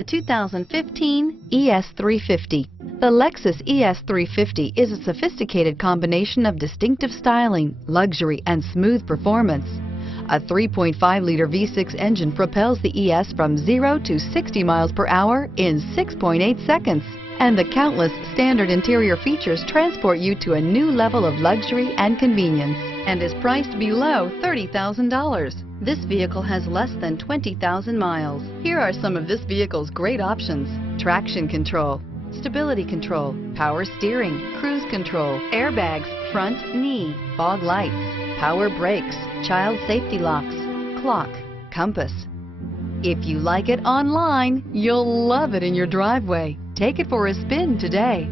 The 2015 ES350. The Lexus ES350 is a sophisticated combination of distinctive styling, luxury, and smooth performance. A 3.5-liter V6 engine propels the ES from 0 to 60 miles per hour in 6.8 seconds. And the countless standard interior features transport you to a new level of luxury and convenience, and is priced below $30,000. This vehicle has less than 20,000 miles. Here are some of this vehicle's great options: traction control, stability control, power steering, cruise control, airbags, front knee, fog lights, power brakes, child safety locks, clock, compass. If you like it online, you'll love it in your driveway. Take it for a spin today.